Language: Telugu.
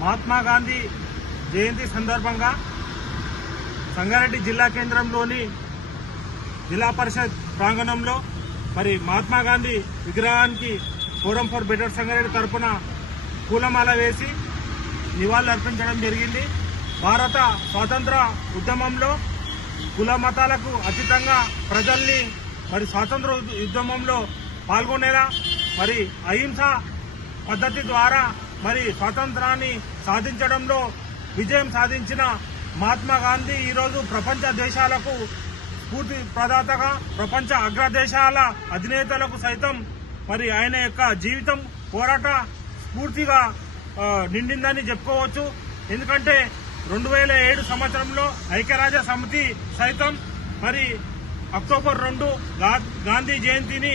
మహాత్మా గాంధీ జయంతి సందర్భంగా సంగారెడ్డి జిల్లా కేంద్రంలోని జిల్లా పరిషత్ ప్రాంగణంలో మరి మహాత్మా గాంధీ విగ్రహానికి ఫోరం ఫర్ బెటర్ సంగారెడ్డి తరఫున పూలమాల వేసి నివాళులు అర్పించడం జరిగింది. భారత స్వాతంత్ర ఉద్యమంలో కుల మతాలకు అతీతంగా ప్రజల్ని మరి స్వాతంత్ర ఉద్యమంలో పాల్గొనేలా మరి అహింస పద్ధతి ద్వారా మరి స్వాతంత్రాన్ని సాధించడంలో విజయం సాధించిన మహాత్మా గాంధీ ఈరోజు ప్రపంచ దేశాలకు స్ఫూర్తి ప్రదాతగా, ప్రపంచ అగ్రదేశాల అధినేతలకు సైతం మరి ఆయన యొక్క జీవితం పోరాట స్ఫూర్తిగా నిండిందని చెప్పుకోవచ్చు. ఎందుకంటే 2007 సంవత్సరంలో ఐక్యరాజ్య సమితి సైతం మరి అక్టోబర్ 2 గాంధీ జయంతిని